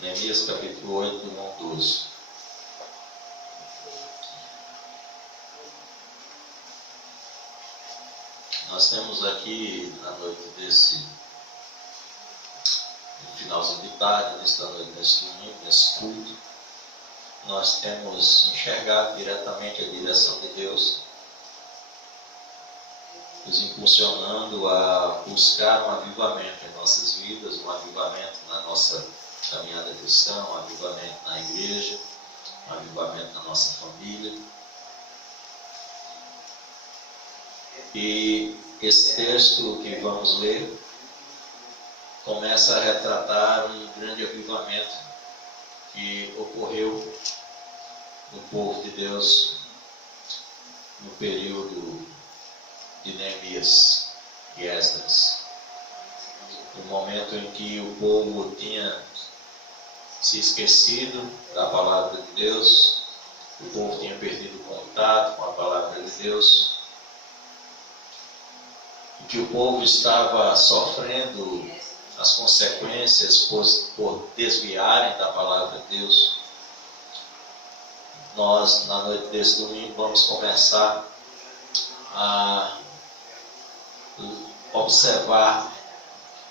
Neemias capítulo 8, do 1 ao 12. Nós temos aqui, na noite desse, no finalzinho de tarde, nesta noite, nesse domingo, nesse culto, nós temos enxergado diretamente a direção de Deus, nos impulsionando a buscar um avivamento em nossas vidas, um avivamento na nossa caminhada cristã, um avivamento na igreja, um avivamento na nossa família. E esse texto que vamos ler começa a retratar um grande avivamento que ocorreu no povo de Deus no período de Neemias e Esdras. No momento em que o povo tinha se esquecido da palavra de Deus, o povo tinha perdido contato com a palavra de Deus, em que o povo estava sofrendo as consequências por desviarem da palavra de Deus. Nós, na noite desse domingo, vamos começar a observar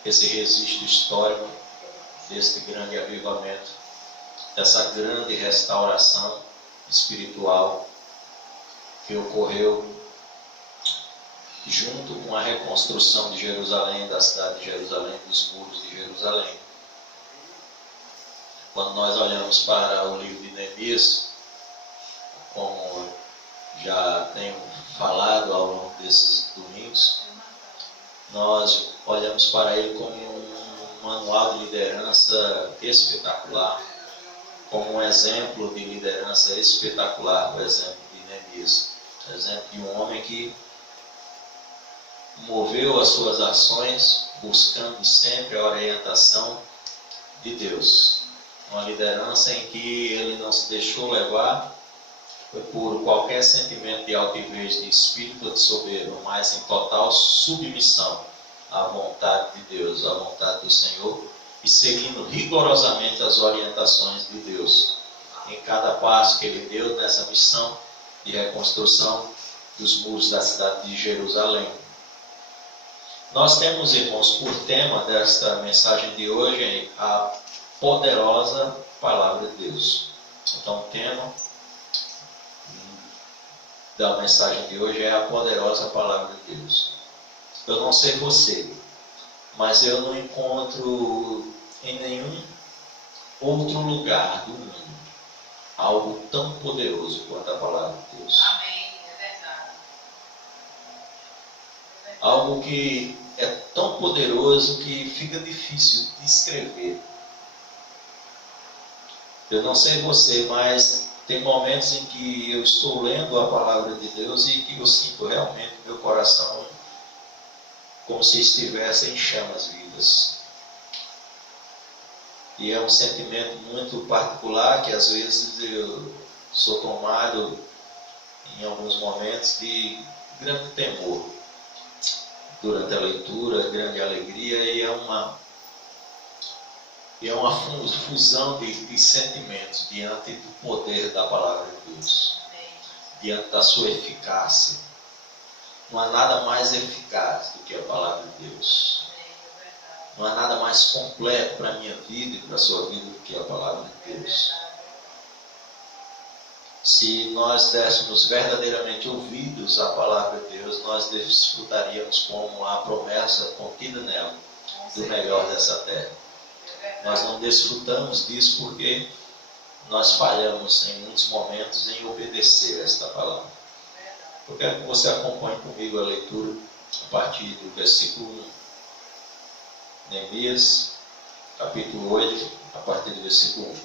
esse registro histórico deste grande avivamento, dessa grande restauração espiritual que ocorreu junto com a reconstrução de Jerusalém, da cidade de Jerusalém, dos muros de Jerusalém. Quando nós olhamos para o livro de Neemias, como já tenho falado ao longo desses domingos, nós olhamos para ele como um manual de liderança espetacular, como um exemplo de liderança espetacular, o exemplo de Neemias, o exemplo de um homem que moveu as suas ações buscando sempre a orientação de Deus. Uma liderança em que ele não se deixou levar por qualquer sentimento de altivez, de espírito de soberba, mas em total submissão à vontade de Deus, à vontade do Senhor, e seguindo rigorosamente as orientações de Deus em cada passo que ele deu nessa missão de reconstrução dos muros da cidade de Jerusalém. Nós temos, irmãos, por tema desta mensagem de hoje a poderosa palavra de Deus. Então, o tema da mensagem de hoje é a poderosa palavra de Deus. Eu não sei você, mas eu não encontro em nenhum outro lugar do mundo algo tão poderoso quanto a palavra de Deus. Amém, é verdade. Algo que é tão poderoso que fica difícil de escrever. Eu não sei você, mas tem momentos em que eu estou lendo a palavra de Deus e que eu sinto realmente meu coração como se estivesse em chamas vivas. E é um sentimento muito particular que às vezes eu sou tomado em alguns momentos de grande temor durante a leitura, grande alegria, e é uma fusão de sentimentos diante do poder da palavra de Deus, diante da sua eficácia. Não há nada mais eficaz do que a palavra de Deus. Não há nada mais completo para a minha vida e para a sua vida do que a palavra de Deus. Se nós dessemos verdadeiramente ouvidos à palavra de Deus, nós desfrutaríamos como a promessa contida nela, do melhor dessa terra. Nós não desfrutamos disso porque nós falhamos em muitos momentos em obedecer esta palavra. Eu quero que você acompanhe comigo a leitura a partir do versículo 1. Neemias, capítulo 8, a partir do versículo 1.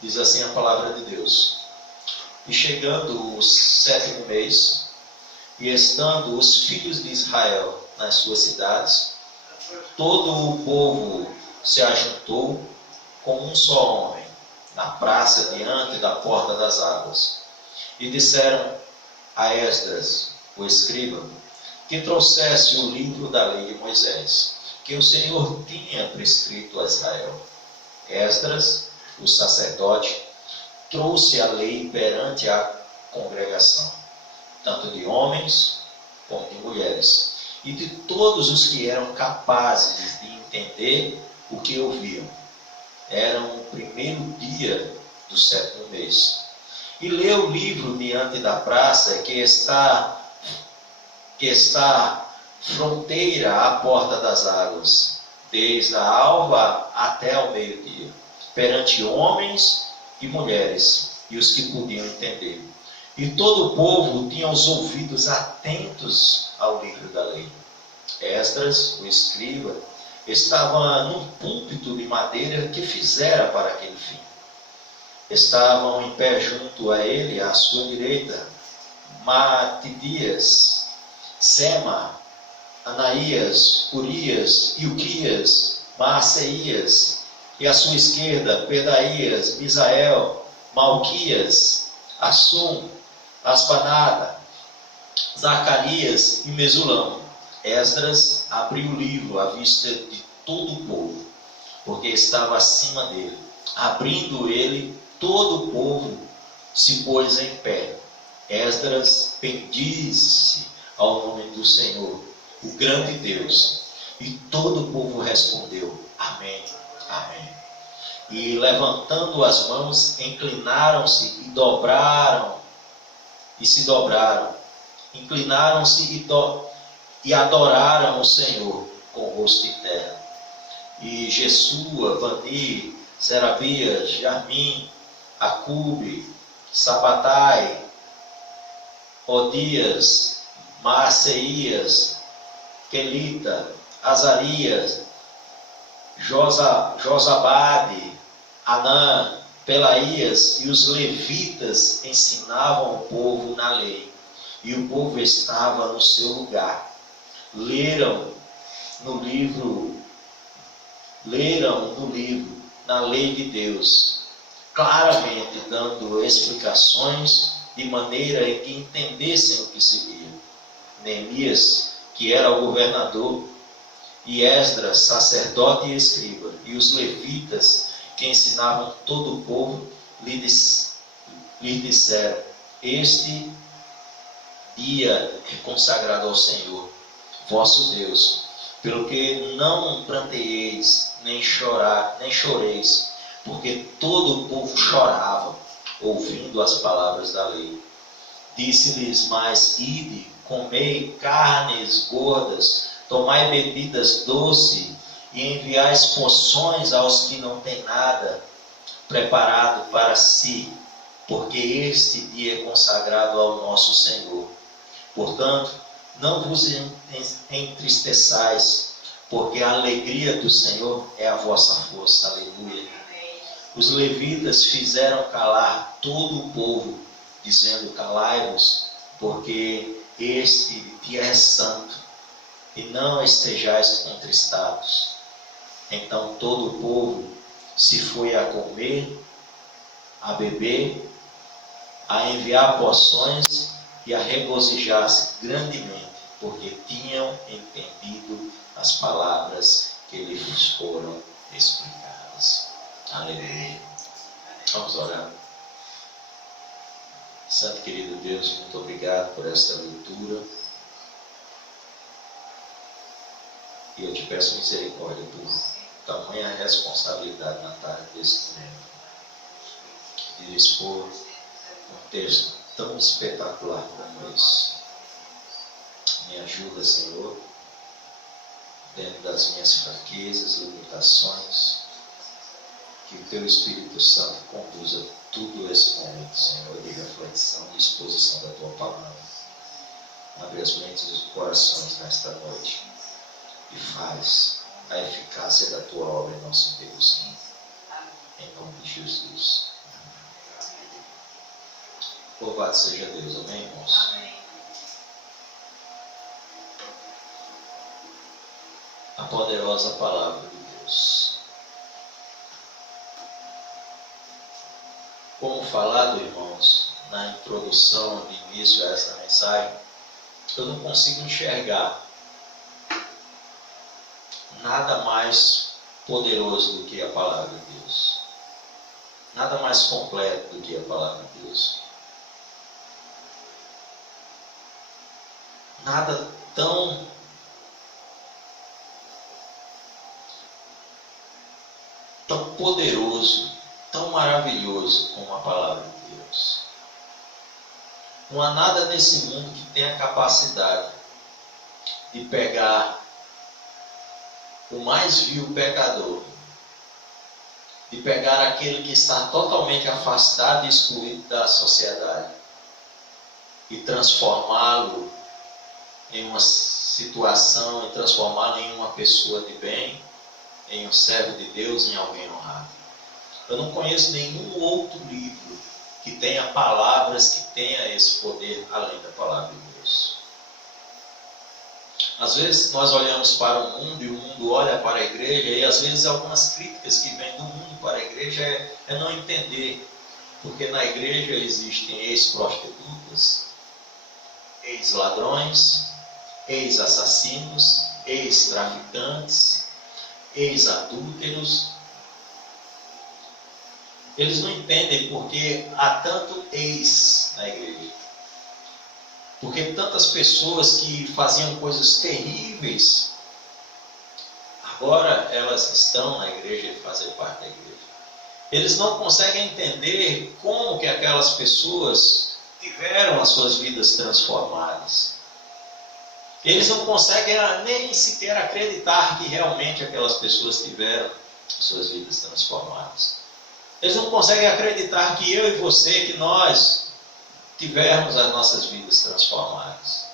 Diz assim a palavra de Deus: E chegando o 7º mês, e estando os filhos de Israel nas suas cidades, todo o povo se ajuntou como um só homem, na praça diante da porta das águas. E disseram a Esdras, o escriba, que trouxesse o livro da lei de Moisés, que o Senhor tinha prescrito a Israel. Esdras, o sacerdote, trouxe a lei perante a congregação, tanto de homens como de mulheres, e de todos os que eram capazes de entender o que ouviam. Era o primeiro dia do 7º mês. E leu o livro diante da praça que está fronteira à porta das águas, desde a alva até ao meio-dia, perante homens e mulheres, e os que podiam entender. E todo o povo tinha os ouvidos atentos ao livro da lei. Esdras, o escriba, estava num púlpito de madeira que fizera para aquele fim. Estavam em pé junto a ele, à sua direita, Matidias, Sema, Anaías, Urias, Ilquias, Maaseias, e à sua esquerda, Pedaías, Misael, Malquias, Assum, Asbanada, Zacarias e Mesulão. Esdras abriu o livro à vista de todo o povo, porque estava acima dele. Abrindo ele, todo o povo se pôs em pé. Esdras bendize ao nome do Senhor, o grande Deus. E todo o povo respondeu: Amém, Amém. E levantando as mãos, inclinaram-se e se dobraram. Inclinaram-se e adoraram o Senhor com o rosto em terra. E Jesua, Bani, Serabias, Jarmim, Acube, Sabatai, Odias, Maaseias, Quelita, Azarias, Josabade, Anã, Pelaías e os levitas ensinavam o povo na lei. E o povo estava no seu lugar. Leram no livro, na lei de Deus, claramente dando explicações de maneira em que entendessem o que se via. Neemias, que era o governador, e Esdras, sacerdote e escriba, e os levitas, que ensinavam todo o povo, lhe disseram: Este dia é consagrado ao Senhor, vosso Deus, pelo que não pranteeis, nem choreis, porque todo o povo chorava, ouvindo as palavras da lei. Disse-lhes mais: Ide, comei carnes gordas, tomai bebidas doces, e enviais porções aos que não têm nada preparado para si, porque este dia é consagrado ao nosso Senhor. Portanto, não vos entristeçais, porque a alegria do Senhor é a vossa força. Aleluia. Os levitas fizeram calar todo o povo, dizendo: Calai-vos, porque este dia é santo, e não estejais contristados. Então todo o povo se foi a comer, a beber, a enviar porções e a regozijar-se grandemente, porque tinham entendido as palavras que lhes foram explicadas. Aleluia. Vamos orar. Santo querido Deus, muito obrigado por esta leitura. E eu te peço misericórdia por tamanha responsabilidade na tarde desse momento, de dispor um texto tão espetacular como esse. Me ajuda, Senhor, dentro das minhas fraquezas, limitações, que o Teu Espírito Santo conduza tudo esse momento, Senhor, de reflexão e exposição da Tua palavra. Abre as mentes e os corações nesta noite e faz a eficácia da Tua obra em nosso Deus. Em nome de Jesus. Louvado seja Deus. Amém, irmãos? Amém. A poderosa palavra de Deus. Como falado, irmãos, na introdução de início a esta mensagem, eu não consigo enxergar nada mais poderoso do que a palavra de Deus. Nada mais completo do que a palavra de Deus. Nada tão poderoso, tão maravilhoso como a palavra de Deus. Não há nada nesse mundo que tenha capacidade de pegar o mais vil pecador, de pegar aquele que está totalmente afastado e excluído da sociedade e transformá-lo em uma situação, e transformá-lo em uma pessoa de bem, em um servo de Deus, em alguém honrado. Eu não conheço nenhum outro livro que tenha palavras que tenha esse poder além da palavra de Deus. Às vezes nós olhamos para o mundo e o mundo olha para a igreja, e às vezes algumas críticas que vêm do mundo para a igreja é não entender, porque na igreja existem ex-prostitutas, ex-ladrões, ex-assassinos, ex-traficantes, ex-adúlteros. Eles não entendem porque há tanto ex na igreja. Porque tantas pessoas que faziam coisas terríveis, agora elas estão na igreja e fazem parte da igreja. Eles não conseguem entender como que aquelas pessoas tiveram as suas vidas transformadas. Eles não conseguem nem sequer acreditar que realmente aquelas pessoas tiveram as suas vidas transformadas. Eles não conseguem acreditar que eu e você, que nós tivermos as nossas vidas transformadas.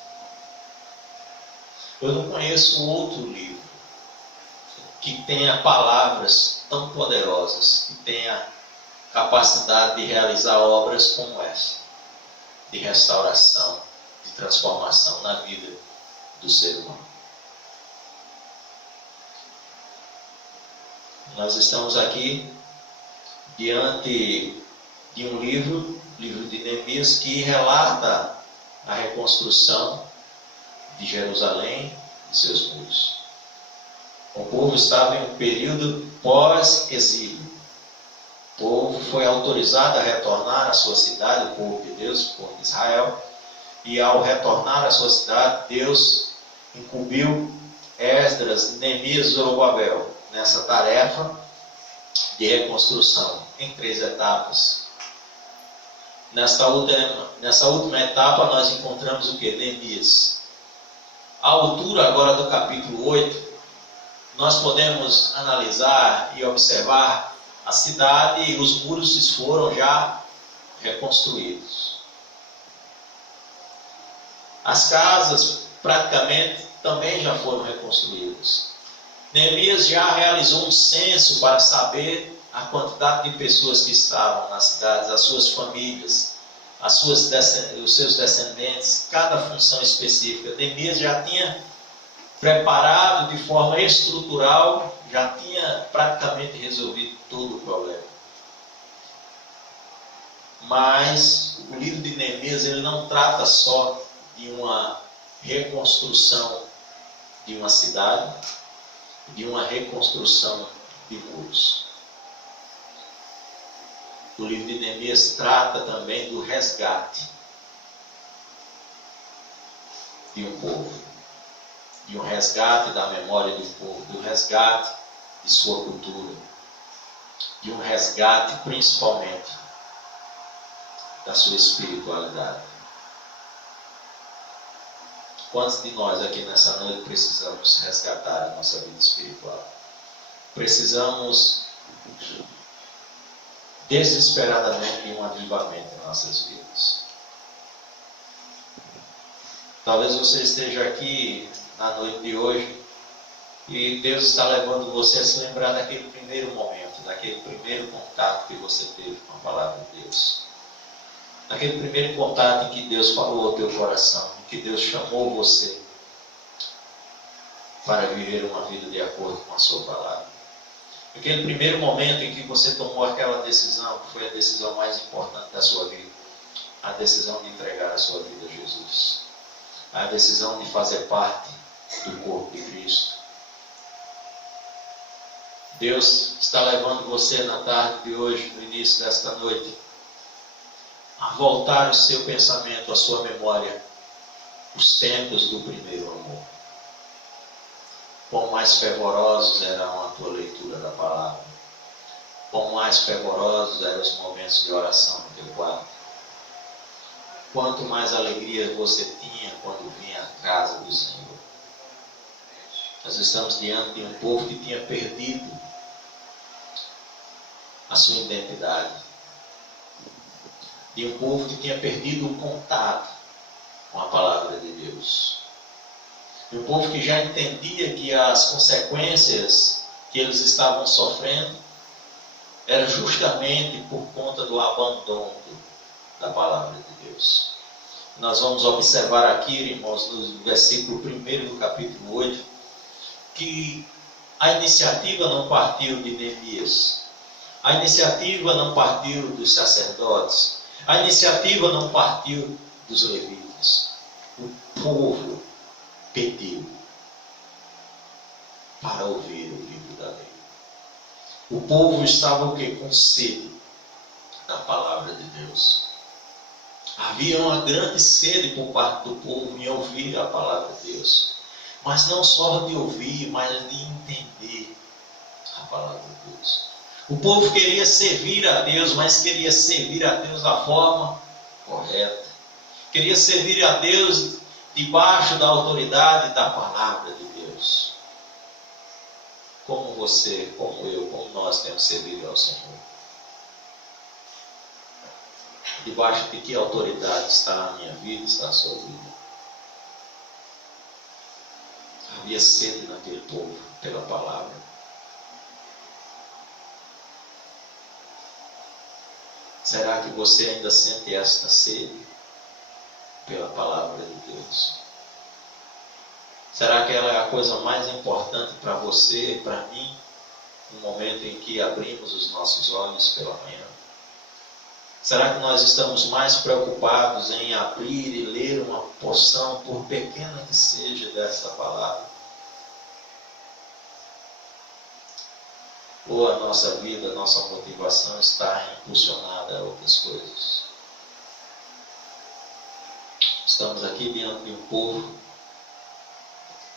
Eu não conheço outro livro que tenha palavras tão poderosas, que tenha capacidade de realizar obras como essa, de restauração, de transformação na vida do ser humano. Nós estamos aqui diante de um livro de Neemias, que relata a reconstrução de Jerusalém e seus muros. O povo estava em um período pós-exílio. O povo foi autorizado a retornar à sua cidade, o povo de Deus, o povo de Israel, e ao retornar à sua cidade, Deus incumbiu Esdras, Neemias e Zorobabel nessa tarefa de reconstrução em 3 etapas. Nessa última etapa nós encontramos o que? Neemias. À altura agora do capítulo 8, nós podemos analisar e observar a cidade, e os muros foram já reconstruídos. As casas praticamente também já foram reconstruídas. Neemias já realizou um censo para saber a quantidade de pessoas que estavam nas cidades, as suas famílias, os seus descendentes, cada função específica. Neemias já tinha preparado de forma estrutural, já tinha praticamente resolvido todo o problema. Mas o livro de Neemias, ele não trata só de uma reconstrução de uma cidade, de uma reconstrução de muros. O livro de Neemias trata também do resgate de um povo, de um resgate da memória do povo, do resgate de sua cultura, de um resgate principalmente da sua espiritualidade. Quantos de nós aqui nessa noite precisamos resgatar a nossa vida espiritual? Precisamos desesperadamente de um avivamento em nossas vidas. Talvez você esteja aqui na noite de hoje e Deus está levando você a se lembrar daquele primeiro momento, daquele primeiro contato que você teve com a palavra de Deus. Daquele primeiro contato em que Deus falou ao teu coração, em que Deus chamou você para viver uma vida de acordo com a sua palavra. Aquele primeiro momento em que você tomou aquela decisão, que foi a decisão mais importante da sua vida, a decisão de entregar a sua vida a Jesus, a decisão de fazer parte do corpo de Cristo, Deus está levando você na tarde de hoje, no início desta noite, a voltar o seu pensamento, a sua memória, os tempos do primeiro amor. Quão mais fervorosos eram a tua leitura da palavra. Quão mais fervorosos eram os momentos de oração no teu quarto. Quanto mais alegria você tinha quando vinha à casa do Senhor. Nós estamos diante de um povo que tinha perdido a sua identidade. De um povo que tinha perdido o contato com a palavra de Deus. De um povo que já entendia que as consequências que eles estavam sofrendo era justamente por conta do abandono da palavra de Deus. Nós vamos observar aqui, irmãos, no versículo 1 do capítulo 8, que a iniciativa não partiu de Neemias. A iniciativa não partiu dos sacerdotes. A iniciativa não partiu dos levitas. O povo pediu para ouvir o livro da lei. O povo estava o quê? Com sede da palavra de Deus. Havia uma grande sede por parte do povo em ouvir a palavra de Deus. Mas não só de ouvir, mas de entender a palavra de Deus. O povo queria servir a Deus, mas queria servir a Deus da forma correta. Queria servir a Deus debaixo da autoridade da palavra de Deus. Como você, como eu, como nós temos servido ao Senhor. Debaixo de que autoridade está a minha vida, está a sua vida? Havia sede naquele povo pela palavra. Será que você ainda sente esta sede pela palavra de Deus? Será que ela é a coisa mais importante para você e para mim, no momento em que abrimos os nossos olhos pela manhã? Será que nós estamos mais preocupados em abrir e ler uma porção, por pequena que seja, dessa palavra? Ou a nossa vida, a nossa motivação está impulsionada a outras coisas? Estamos aqui diante de um povo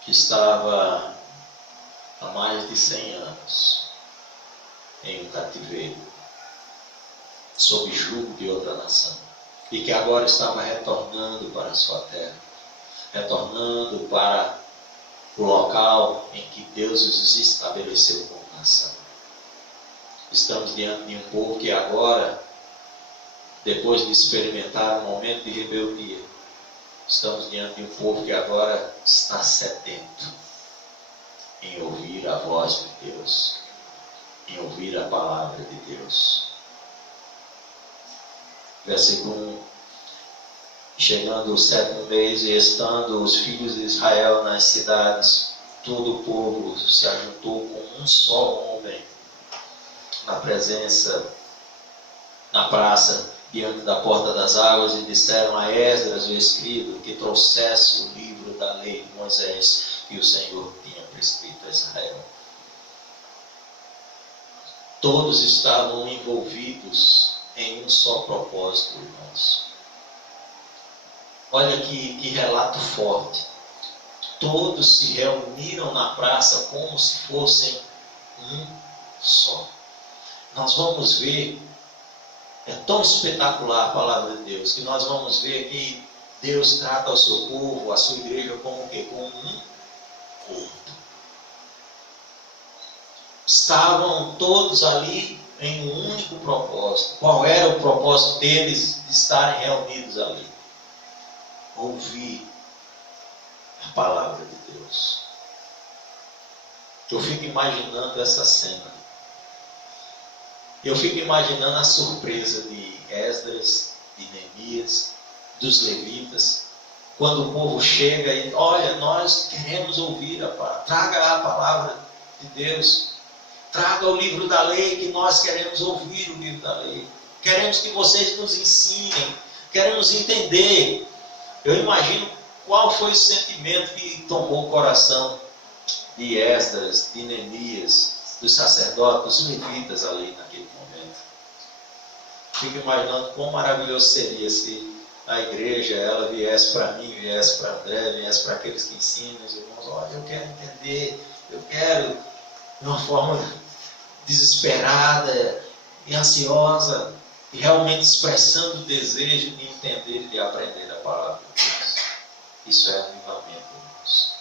que estava há mais de 100 anos em um cativeiro, sob jugo de outra nação, e que agora estava retornando para a sua terra, retornando para o local em que Deus os estabeleceu como nação. Estamos diante de um povo que agora, depois de experimentar um momento de rebeldia, estamos diante de um povo que agora está sedento em ouvir a voz de Deus, em ouvir a palavra de Deus. Versículo 1. Chegando o 7º mês e estando os filhos de Israel nas cidades, todo o povo se ajuntou com um só homem na presença, na praça, diante da porta das águas, e disseram a Esdras, o escriba, que trouxesse o livro da lei de Moisés, que o Senhor tinha prescrito a Israel. Todos estavam envolvidos em um só propósito, irmãos. Olha que relato forte. Todos se reuniram na praça como se fossem um só. Nós vamos ver, é tão espetacular a palavra de Deus, que nós vamos ver que Deus trata o seu povo, a sua igreja, como o quê? Como um corpo. Estavam todos ali em um único propósito. Qual era o propósito deles de estarem reunidos ali? Ouvir a palavra de Deus. Eu fico imaginando essa cena. Eu fico imaginando a surpresa de Esdras, de Neemias, dos levitas, quando o povo chega e, olha, nós queremos ouvir a palavra, traga a palavra de Deus, traga o livro da lei, que nós queremos ouvir o livro da lei, queremos que vocês nos ensinem, queremos entender. Eu imagino qual foi o sentimento que tomou o coração de Esdras, de Neemias, dos sacerdotes, dos levitas ali naquele momento. Fico imaginando quão maravilhoso seria se a igreja ela viesse para mim, viesse para André, viesse para aqueles que ensinam, os irmãos, olha, eu quero entender, eu quero, de uma forma desesperada e ansiosa, e realmente expressando o desejo de entender e de aprender a palavra de Deus. Isso é avivamento, irmãos.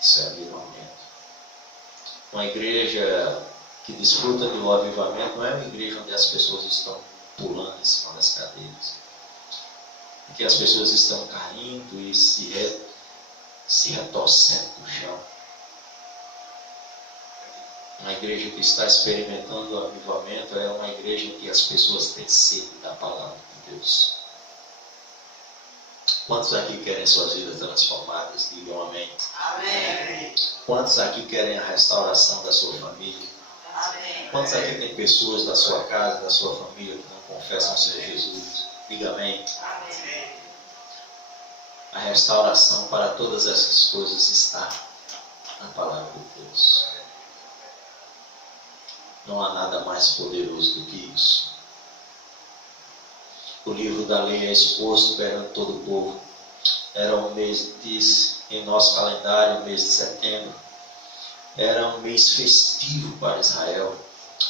Isso é avivamento. Uma igreja que desfruta do avivamento não é uma igreja onde as pessoas estão pulando em cima das cadeiras, que as pessoas estão caindo e se retorcendo no chão. Uma igreja que está experimentando o avivamento é uma igreja em que as pessoas têm sede da palavra de Deus. Quantos aqui querem suas vidas transformadas? Digam amém. Amém. Quantos aqui querem a restauração da sua família? Amém. Quantos aqui têm pessoas da sua casa, da sua família que não confessam o Senhor Jesus? Diga amém. Amém. A restauração para todas essas coisas está na palavra de Deus. Não há nada mais poderoso do que isso. O livro da lei é exposto perante todo o povo. Era um mês, diz em nosso calendário, o mês de setembro. Era um mês festivo para Israel.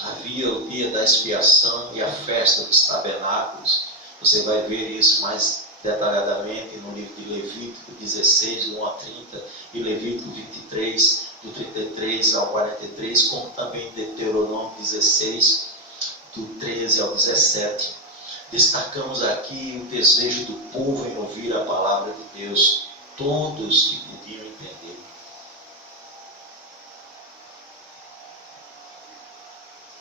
Havia o dia da expiação e a festa dos tabernáculos. Você vai ver isso mais detalhadamente no livro de Levítico 16, 1 a 30, e Levítico 23, do 33 ao 43, como também Deuteronômio 16, do 13 ao 17. Destacamos aqui o desejo do povo em ouvir a palavra de Deus, todos que podiam entender.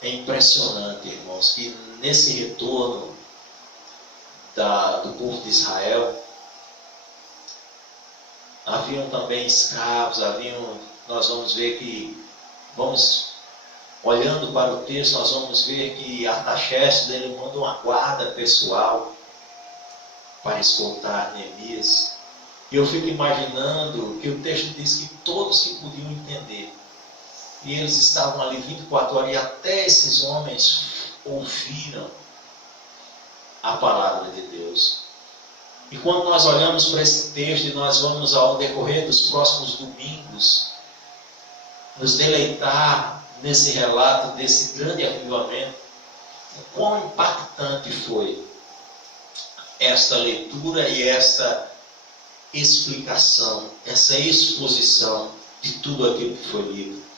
É impressionante, irmãos, que nesse retorno do povo de Israel, haviam também escravos, nós vamos ver que, olhando para o texto, nós vamos ver que Artaxerxes ele manda uma guarda pessoal para escoltar Neemias. E eu fico imaginando que o texto diz que todos que podiam entender, e eles estavam ali 24 horas, e até esses homens ouviram a palavra de Deus. E quando nós olhamos para esse texto e nós vamos ao decorrer dos próximos domingos nos deleitar nesse relato desse grande avivamento, o quão impactante foi esta leitura e esta explicação, essa exposição de tudo aquilo que foi lido.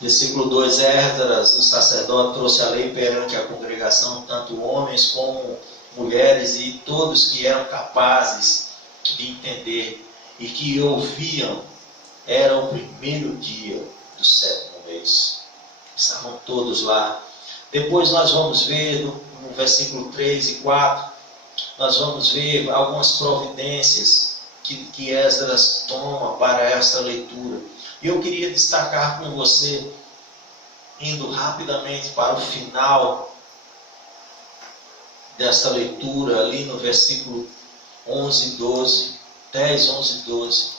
Versículo 2, Esdras, o sacerdote, trouxe a lei perante a congregação, tanto homens como mulheres, e todos que eram capazes de entender e que ouviam. Era o primeiro dia do 7º mês. Estavam todos lá. Depois nós vamos ver no versículo 3 e 4, nós vamos ver algumas providências que Esdras toma para esta leitura. E eu queria destacar com você, indo rapidamente para o final desta leitura, ali no versículo 11 e 12, 10, 11 e 12,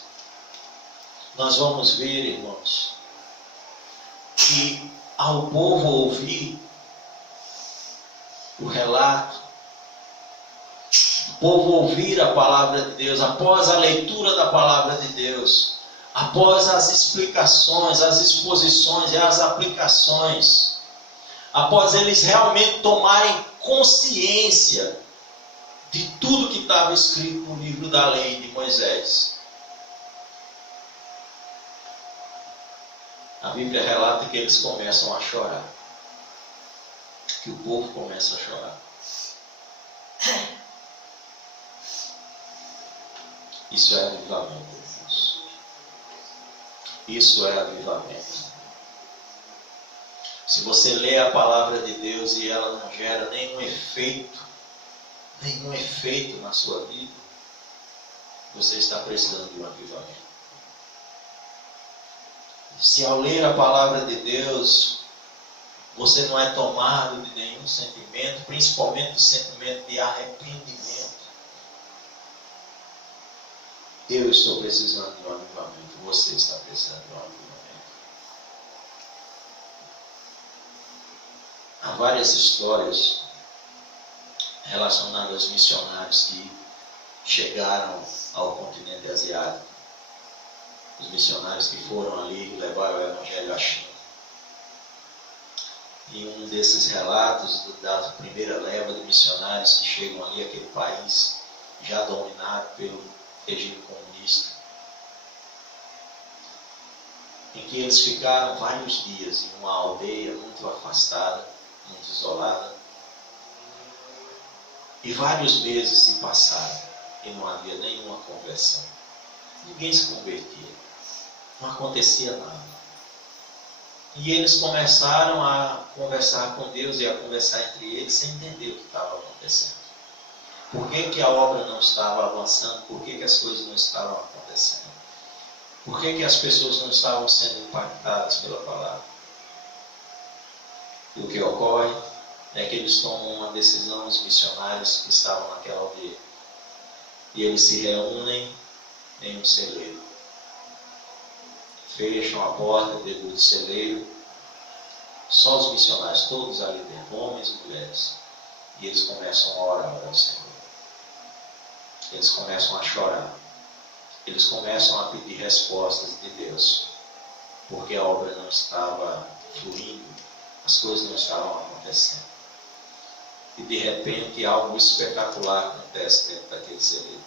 nós vamos ver, irmãos, que ao povo ouvir o relato, o povo ouvir a palavra de Deus, após a leitura da palavra de Deus, após as explicações, as exposições e as aplicações, após eles realmente tomarem consciência de tudo que estava escrito no livro da lei de Moisés, a Bíblia relata que eles começam a chorar, que o povo começa a chorar. Isso é avivamento, irmãos. Isso é avivamento. Se você lê a palavra de Deus e ela não gera nenhum efeito na sua vida, você está precisando de um avivamento. Se ao ler a palavra de Deus, você não é tomado de nenhum sentimento, principalmente o sentimento de arrependimento, eu estou precisando de um avivamento, você está precisando de um avivamento. há várias histórias relacionadas aos missionários que chegaram ao continente asiático. Os missionários que foram ali levaram o evangelho à China. E um desses relatos da primeira leva de missionários que chegam ali àquele país já dominado pelo regime comunista, em que eles ficaram vários dias em uma aldeia muito afastada, muito isolada, e vários meses se passaram e não havia nenhuma conversão. Ninguém se convertia, não acontecia nada. E eles começaram a conversar com Deus e a conversar entre eles sem entender o que estava acontecendo. Por que a obra não estava avançando? Por que as coisas não estavam acontecendo? Por que as pessoas não estavam sendo impactadas pela palavra? E o que ocorre é que eles tomam uma decisão, os missionários que estavam naquela aldeia. E eles se reúnem em um celeiro. Fecham a porta do celeiro. Só os missionários, todos ali dentro, homens e mulheres. E eles começam a orar ao Senhor. Eles começam a chorar. Eles começam a pedir respostas de Deus. Porque a obra não estava fluindo, as coisas não estavam acontecendo. E de repente algo espetacular acontece dentro daquele celeiro.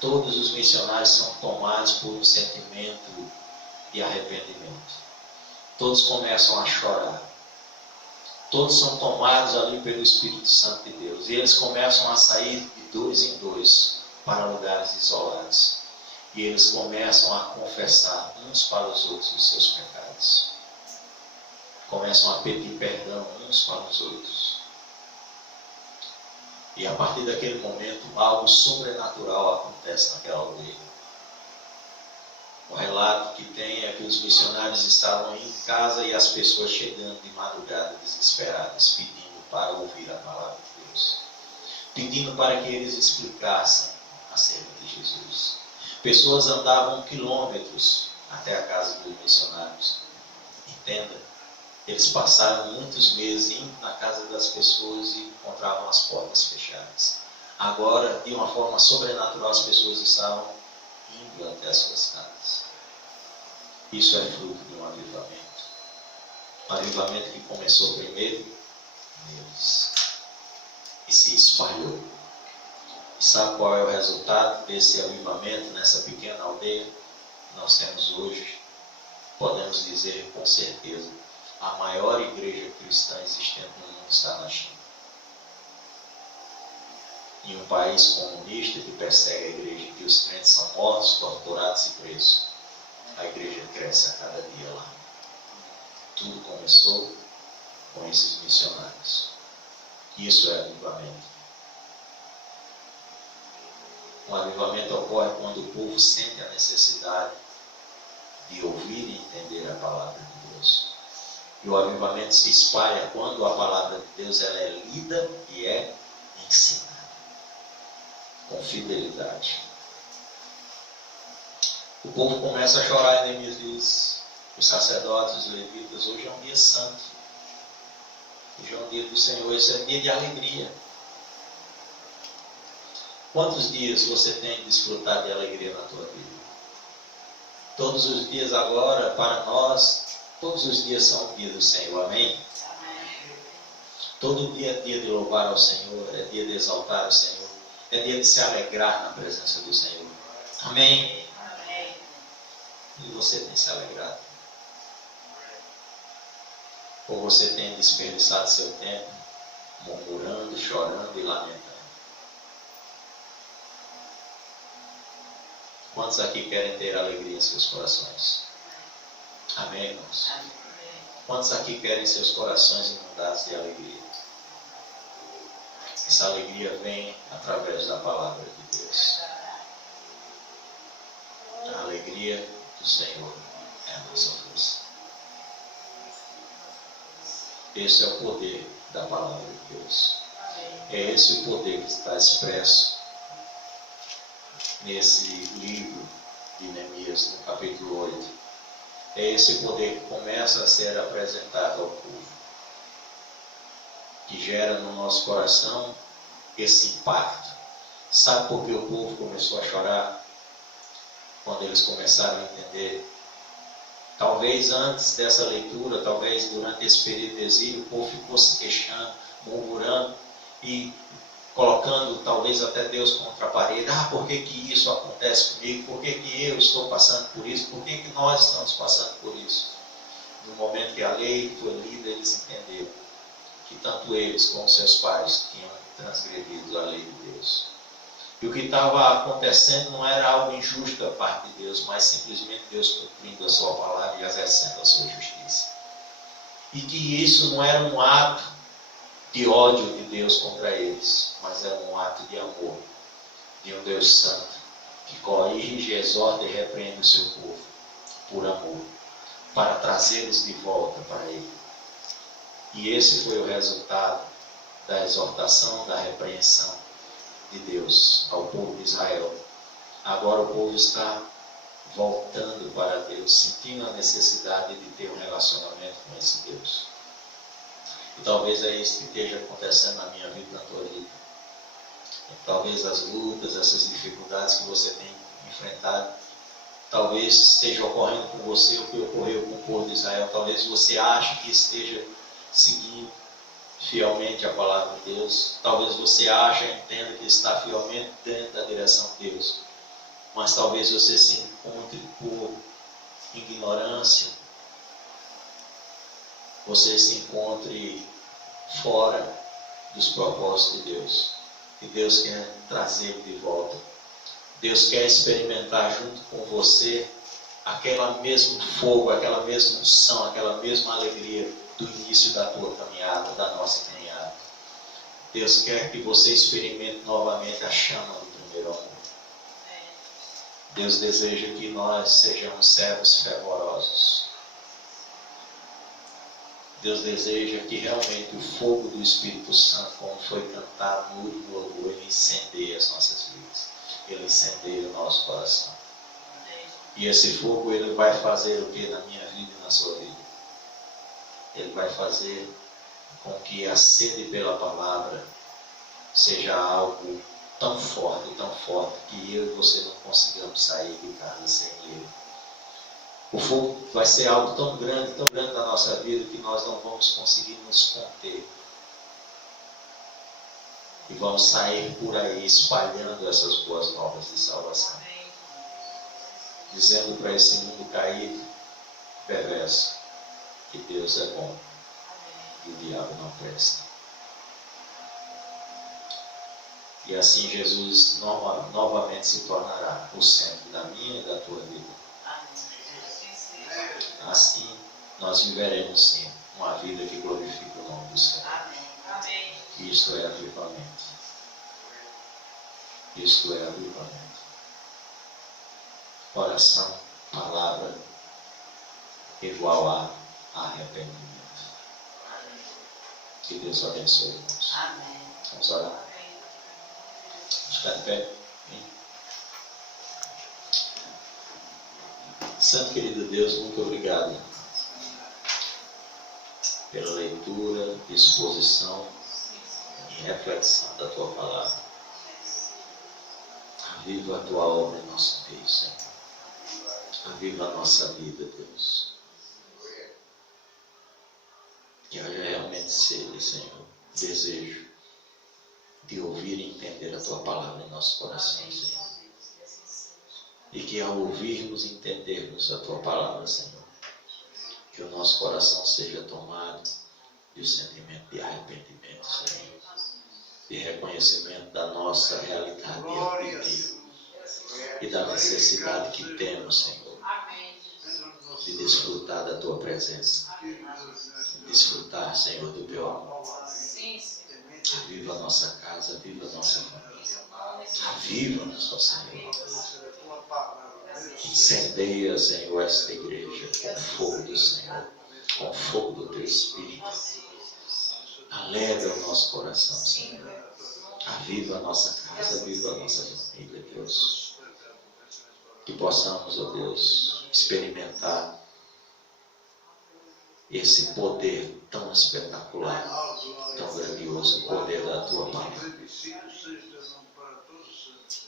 Todos os missionários são tomados por um sentimento de arrependimento. Todos começam a chorar. Todos são tomados ali pelo Espírito Santo de Deus. E eles começam a sair de dois em dois para lugares isolados. E eles começam a confessar uns para os outros os seus pecados. Começam a pedir perdão uns para os outros. E a partir daquele momento, algo sobrenatural acontece naquela aldeia. O relato que tem é que os missionários estavam em casa e as pessoas chegando de madrugada, desesperadas, pedindo para ouvir a palavra de Deus. Pedindo para que eles explicassem acerca de Jesus. Pessoas andavam quilômetros até a casa dos missionários. Entenda. Eles passaram muitos meses indo na casa das pessoas e encontravam as portas fechadas. Agora, de uma forma sobrenatural, as pessoas estavam indo até as suas casas. Isso é fruto de um avivamento. Um avivamento que começou primeiro neles e se espalhou. E sabe qual é o resultado desse avivamento nessa pequena aldeia que nós temos hoje? Podemos dizer com certeza. A maior igreja cristã existente no mundo está na China. Em um país comunista que persegue a igreja, em que os crentes são mortos, torturados e presos, a igreja cresce a cada dia lá. Tudo começou com esses missionários. Isso é avivamento. Um avivamento ocorre quando o povo sente a necessidade de ouvir e entender a palavra de Deus. E o avivamento se espalha quando a palavra de Deus ela é lida e é ensinada. Com fidelidade. O povo começa a chorar, Neemias diz, os sacerdotes, os levitas, hoje é um dia santo. Hoje é um dia do Senhor, esse é um dia de alegria. Quantos dias você tem desfrutado de alegria na tua vida? Todos os dias agora, para nós, todos os dias são o dia do Senhor, amém? Todo dia é dia de louvar ao Senhor, é dia de exaltar o Senhor, é dia de se alegrar na presença do Senhor, amém? E você tem se alegrado? Ou você tem desperdiçado seu tempo, murmurando, chorando e lamentando? Quantos aqui querem ter alegria em seus corações? Amém, irmãos? Quantos aqui querem seus corações inundados de alegria? Essa alegria vem através da palavra de Deus. A alegria do Senhor é a nossa força. Esse é o poder da palavra de Deus. É esse o poder que está expresso nesse livro de Neemias, no capítulo 8. É esse poder que começa a ser apresentado ao povo. que gera no nosso coração esse impacto. Sabe por que o povo começou a chorar? Quando eles começaram a entender. Talvez antes dessa leitura, talvez durante esse período de exílio, o povo ficou se queixando, murmurando e colocando talvez até Deus contra a parede. Por que que isso acontece comigo? Por que que eu estou passando por isso? Por que que nós estamos passando por isso? No momento que a lei foi lida, eles entenderam que tanto eles como seus pais tinham transgredido a lei de Deus. E o que estava acontecendo não era algo injusto da parte de Deus, mas simplesmente Deus cumprindo a sua palavra e exercendo a sua justiça. E que isso não era um ato de ódio de Deus contra eles, mas era um ato de amor, de um Deus santo, que corrige, exorta e repreende o seu povo, por amor, para trazê-los de volta para Ele. E esse foi o resultado da exortação, da repreensão de Deus ao povo de Israel. Agora o povo está voltando para Deus, sentindo a necessidade de ter um relacionamento com esse Deus. E talvez é isso que esteja acontecendo na minha vida, na tua vida. E talvez as lutas, essas dificuldades que você tem enfrentado, talvez esteja ocorrendo com você o que ocorreu com o povo de Israel. Talvez você ache que esteja seguindo fielmente a palavra de Deus. Talvez você ache e entenda que está fielmente dentro da direção de Deus. Mas talvez você se encontre por ignorância. Você se encontre fora dos propósitos de Deus. E Deus quer trazer de volta. Deus quer experimentar junto com você aquele mesmo fogo, aquela mesma unção, aquela mesma alegria do início da tua caminhada, da nossa caminhada. Deus quer que você experimente novamente a chama do primeiro amor. Deus deseja que nós sejamos servos fervorosos. Deus deseja que realmente o fogo do Espírito Santo, como foi cantado no último louvor, ele incendeie as nossas vidas. Ele incendeia o nosso coração. E esse fogo, ele vai fazer o que na minha vida e na sua vida? Ele vai fazer com que a sede pela palavra seja algo tão forte, que eu e você não consigamos sair de casa sem ele. O fogo vai ser algo tão grande na nossa vida, que nós não vamos conseguir nos conter. E vamos sair por aí espalhando essas boas novas de salvação. Dizendo para esse mundo caído, perverso, que Deus é bom e o diabo não presta. E assim Jesus novamente se tornará o centro da minha e da tua vida. Assim nós viveremos sim uma vida que glorifica o nome do Senhor. Isto é avivamento. Isto é avivamento. Oração, palavra, igual a arrependimento. Que Deus abençoe, irmãos. Amém. Vamos orar. Vamos ficar de pé. Santo querido Deus, muito obrigado pela leitura, exposição e reflexão da tua palavra. Aviva a tua obra em nosso meio, Senhor. Aviva a nossa vida, Deus. Que haja realmente sede, Senhor, desejo de ouvir e entender a tua palavra em nosso coração, Senhor. E que ao ouvirmos e entendermos a tua palavra, Senhor, que o nosso coração seja tomado de um sentimento de arrependimento, Senhor, de reconhecimento da nossa realidade diante de ti e da necessidade que temos, Senhor, de desfrutar da tua presença, de desfrutar, Senhor, do teu amor. Aviva a nossa casa, aviva a nossa família, aviva-nos, ó Senhor. Incendeia, Senhor, esta igreja com o fogo do Senhor, com o fogo do teu Espírito. Alegra o nosso coração, Senhor. Aviva a nossa casa, aviva a nossa família, Deus. Que possamos, ó Deus, experimentar esse poder tão espetacular, tão grandioso Deus, o poder da tua palavra.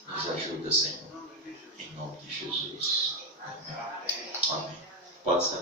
Nos ajuda, Senhor. Em nome de Jesus. Amém. Amém. Pode ser.